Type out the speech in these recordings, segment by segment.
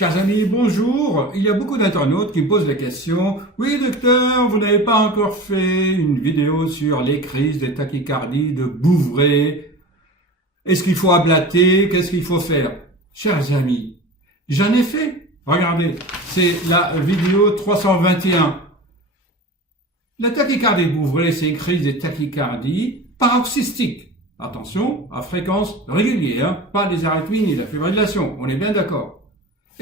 Chers amis, bonjour. Il y a beaucoup d'internautes qui me posent la question. Oui, docteur, vous n'avez pas encore fait une vidéo sur les crises des tachycardies de Bouvray. Est-ce qu'il faut ablater? Qu'est-ce qu'il faut faire? Chers amis, j'en ai fait. Regardez, c'est la vidéo 321. La tachycardie de Bouvray, c'est une crise des tachycardies paroxystiques. Attention, à fréquence régulière, pas des arythmies ni la fibrillation. On est bien d'accord.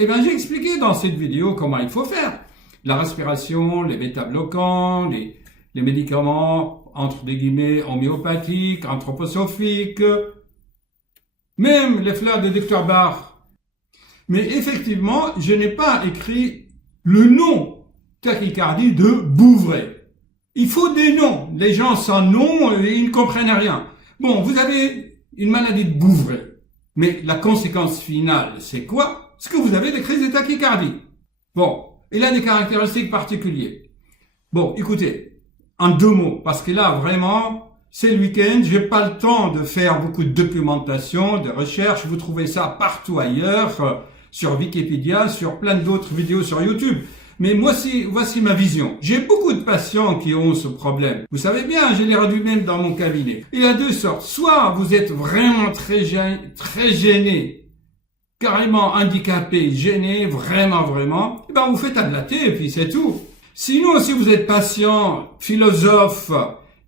Eh bien, j'ai expliqué dans cette vidéo comment il faut faire. La respiration, les bêta-bloquants, les médicaments, entre des guillemets, homéopathiques, anthroposophiques, même les fleurs de Dr Bach. Mais effectivement, je n'ai pas écrit le nom tachycardie de Bouvray. Il faut des noms. Les gens sans nom, ils ne comprennent rien. Bon, vous avez une maladie de Bouvray. Mais la conséquence finale, c'est quoi? C'est que vous avez des crises de tachycardie. Bon, il a des caractéristiques particulières. Bon, écoutez, en deux mots, parce que là, vraiment, c'est le week-end, j'ai pas le temps de faire beaucoup de documentation, de recherche. Vous trouvez ça partout ailleurs, sur Wikipédia, sur plein d'autres vidéos sur YouTube. Mais moi, voici ma vision. J'ai beaucoup de patients qui ont ce problème. Vous savez bien, je l'ai réduit même dans mon cabinet. Il y a deux sortes. Soit vous êtes vraiment très gêné, carrément handicapé, gêné, vraiment, eh ben vous faites ablater et puis c'est tout. Sinon, si vous êtes patient, philosophe,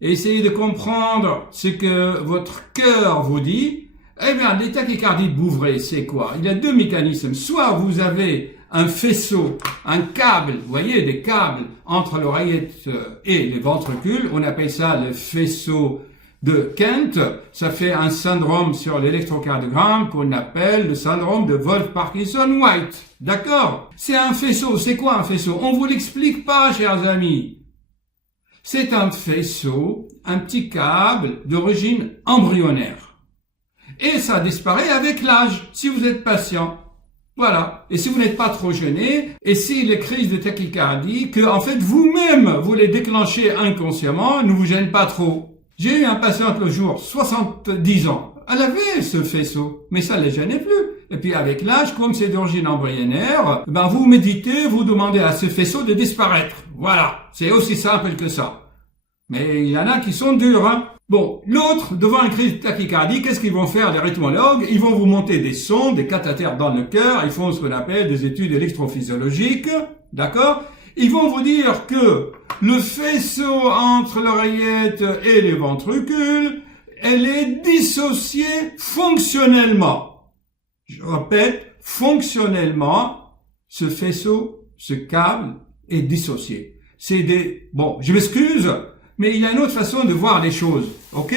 et essayez de comprendre ce que votre cœur vous dit, eh bien, les tachycardies de Bouvray, c'est quoi? Il y a deux mécanismes. Soit vous avez un faisceau, un câble, vous voyez, des câbles entre l'oreillette et les ventricules, on appelle ça le faisceau de Kent, ça fait un syndrome sur l'électrocardiogramme qu'on appelle le syndrome de Wolff-Parkinson-White. D'accord? C'est un faisceau. C'est quoi un faisceau? On vous l'explique pas, chers amis. C'est un faisceau, un petit câble d'origine embryonnaire. Et ça disparaît avec l'âge, si vous êtes patient. Voilà. Et si vous n'êtes pas trop gêné, et si les crises de tachycardie, que en fait vous-même vous les déclenchez inconsciemment, ne vous gênent pas trop. J'ai eu un patient l'autre jour, 70 ans. Elle avait ce faisceau, mais ça ne les gênait plus. Et puis avec l'âge, comme c'est d'origine embryonnaire, ben vous méditez, vous demandez à ce faisceau de disparaître. Voilà, c'est aussi simple que ça. Mais il y en a qui sont durs, hein. Bon, l'autre, devant une crise de tachycardie, qu'est-ce qu'ils vont faire, les rythmologues? Ils vont vous monter des sondes, des cathéters dans le cœur, ils font ce qu'on appelle des études électrophysiologiques, d'accord? Ils vont vous dire que le faisceau entre l'oreillette et les ventricules, elle est dissociée fonctionnellement. Je répète, fonctionnellement, ce faisceau, ce câble est dissocié. Bon, je m'excuse, mais il y a une autre façon de voir les choses, ok?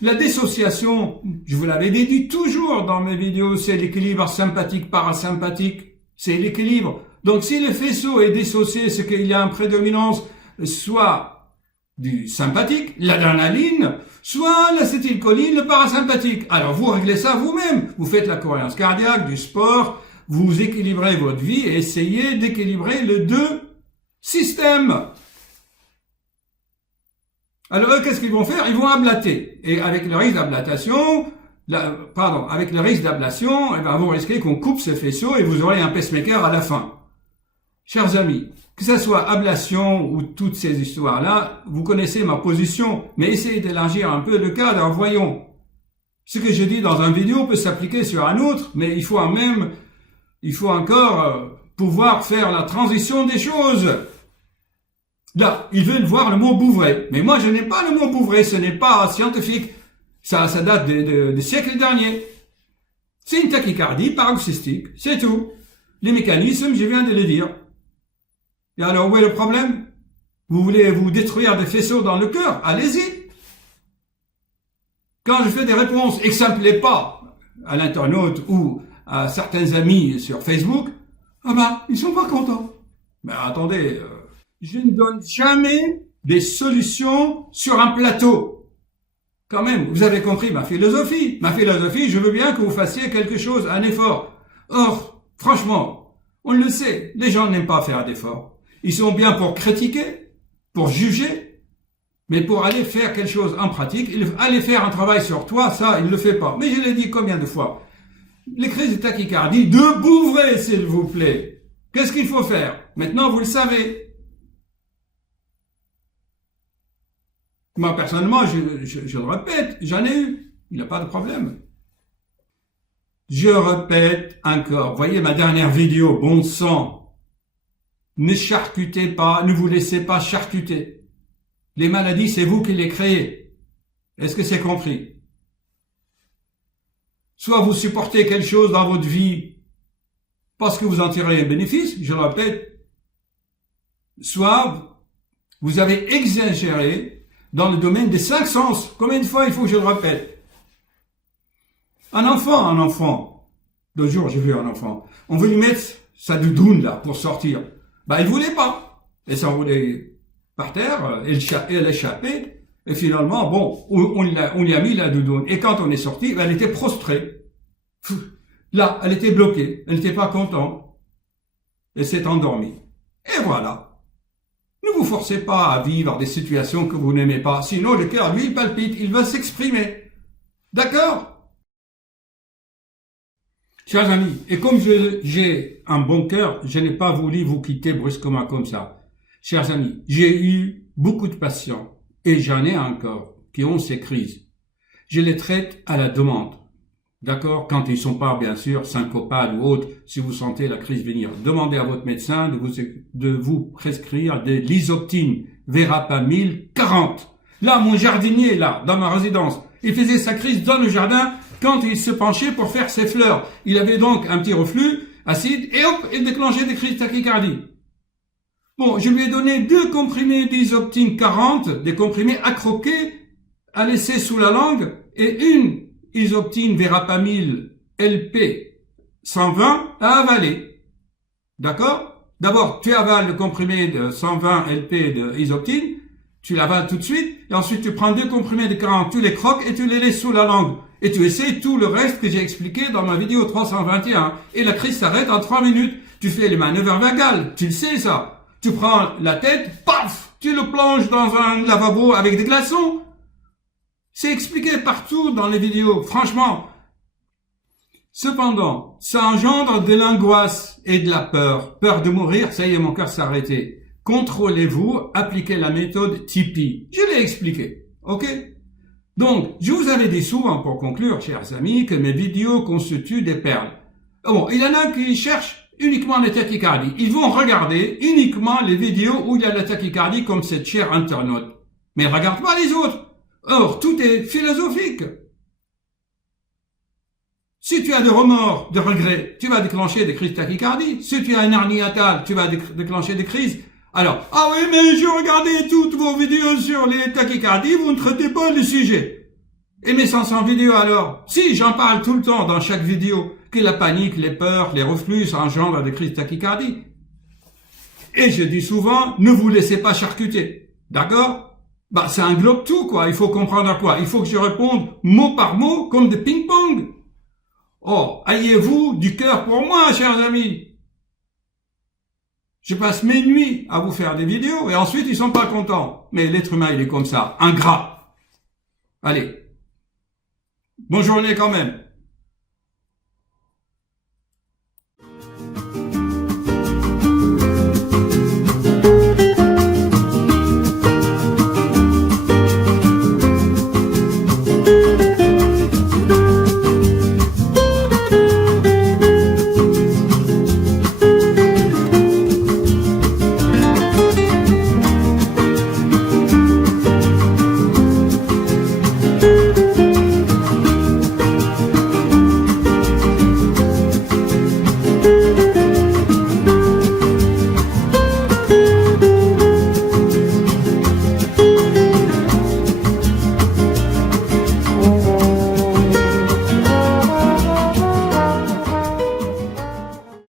La dissociation, je vous l'avais dit toujours dans mes vidéos, c'est l'équilibre sympathique-parasympathique. C'est l'équilibre. Donc, si le faisceau est dissocié, c'est qu'il y a une prédominance soit du sympathique, l'adrénaline, soit l'acétylcholine, le parasympathique. Alors, vous réglez ça vous-même. Vous faites la cohérence cardiaque, du sport, vous équilibrez votre vie et essayez d'équilibrer les deux systèmes. Alors, eux, qu'est-ce qu'ils vont faire? Ils vont ablater. Et avec le risque d'ablation, avec le risque d'ablation, eh ben, vous risquez qu'on coupe ce faisceau et vous aurez un pacemaker à la fin. Chers amis, que ce soit ablation ou toutes ces histoires-là, vous connaissez ma position, mais essayez d'élargir un peu le cadre. Voyons. Ce que je dis dans une vidéo peut s'appliquer sur un autre, mais il faut encore pouvoir faire la transition des choses. Là, ils veulent voir le mot Bouvray. Mais moi, je n'ai pas le mot Bouvray, ce n'est pas scientifique. Ça date des siècles derniers. C'est une tachycardie paroxystique, c'est tout. Les mécanismes, je viens de les dire. Et alors, où est le problème? Vous voulez vous détruire des faisceaux dans le cœur? Allez-y. Quand je fais des réponses et que ça ne plaît pas à l'internaute ou à certains amis sur Facebook, ah ben, ils sont pas contents. Mais attendez, je ne donne jamais des solutions sur un plateau. Quand même, vous avez compris ma philosophie. Ma philosophie, je veux bien que vous fassiez quelque chose, un effort. Or, franchement, on le sait, les gens n'aiment pas faire d'efforts. Ils sont bien pour critiquer, pour juger, mais pour aller faire quelque chose en pratique, aller faire un travail sur toi, ça, il ne le fait pas. Mais je l'ai dit combien de fois? les crises de tachycardie, de Bouvray, s'il vous plaît. Qu'est-ce qu'il faut faire? Maintenant, vous le savez. Moi, personnellement, je le répète, j'en ai eu. Il n'y a pas de problème. Je répète encore. Voyez ma dernière vidéo, bon sang. Ne charcutez pas, ne vous laissez pas charcuter. Les maladies, c'est vous qui les créez. Est-ce que c'est compris? Soit vous supportez quelque chose dans votre vie parce que vous en tirez un bénéfice, je le répète, soit vous avez exagéré dans le domaine des 5 sens. Combien de fois il faut que je le répète? Un enfant. L'autre jour, j'ai vu un enfant. On veut lui mettre sa doudoune là pour sortir. Il voulait pas. Elle s'enroulait par terre, elle échappait. Et finalement, bon, on lui a mis la doudoune. Et quand on est sorti, elle était prostrée. Là, elle était bloquée. Elle n'était pas contente. Elle s'est endormie. Et voilà. Ne vous forcez pas à vivre des situations que vous n'aimez pas. Sinon, le cœur, lui, il palpite. Il va s'exprimer. D'accord? Chers amis, et comme j'ai un bon cœur, je n'ai pas voulu vous quitter brusquement comme ça. Chers amis, j'ai eu beaucoup de patients, et j'en ai encore, qui ont ces crises. Je les traite à la demande. D'accord? Quand ils sont pas, bien sûr, syncopales ou autres, si vous sentez la crise venir, demandez à votre médecin de vous prescrire de l'isoptine, Verapamil 40. Là, mon jardinier, là, dans ma résidence, il faisait sa crise dans le jardin quand il se penchait pour faire ses fleurs. Il avait donc un petit reflux acide et hop, il déclenchait des crises de tachycardie. Bon, je lui ai donné 2 comprimés d'isoptine 40, des comprimés à croquer, à laisser sous la langue, et une isoptine Verapamil LP 120 à avaler. D'accord? D'abord, tu avales le comprimé de 120 LP de isoptine, tu l'avales tout de suite, et ensuite tu prends 2 comprimés de 40, tu les croques et tu les laisses sous la langue. Et tu essaies tout le reste que j'ai expliqué dans ma vidéo 321. Et la crise s'arrête en 3 minutes. Tu fais les manœuvres vagales. Tu le sais, ça. Tu prends la tête, paf, tu le plonges dans un lavabo avec des glaçons. C'est expliqué partout dans les vidéos, franchement. Cependant, ça engendre de l'angoisse et de la peur. Peur de mourir, ça y est, mon cœur s'est arrêté. Contrôlez-vous, appliquez la méthode Tipeee. Je l'ai expliqué, ok? Donc, je vous avais dit souvent, pour conclure, chers amis, que mes vidéos constituent des perles. Bon, il y en a qui cherchent uniquement la tachycardie. Ils vont regarder uniquement les vidéos où il y a la tachycardie comme cette chère internaute. Mais ils ne regardent pas les autres. Or, tout est philosophique. Si tu as de remords, de regrets, tu vas déclencher des crises de tachycardie. Si tu as un hernie hiatale, tu vas déclencher des crises. Alors, ah oui, mais je regardais toutes vos vidéos sur les tachycardies, vous ne traitez pas le sujet. Et mes 500 vidéos alors? Si, j'en parle tout le temps dans chaque vidéo, que la panique, les peurs, les reflux engendrent des crises de tachycardie. Et je dis souvent, ne vous laissez pas charcuter. D'accord? Ça englobe tout, quoi. Il faut comprendre à quoi. Il faut que je réponde mot par mot, comme des ping-pong. Oh, ayez-vous du cœur pour moi, chers amis. Je passe mes nuits à vous faire des vidéos et ensuite ils sont pas contents. Mais l'être humain, il est comme ça, ingrat. Allez. Bonne journée quand même.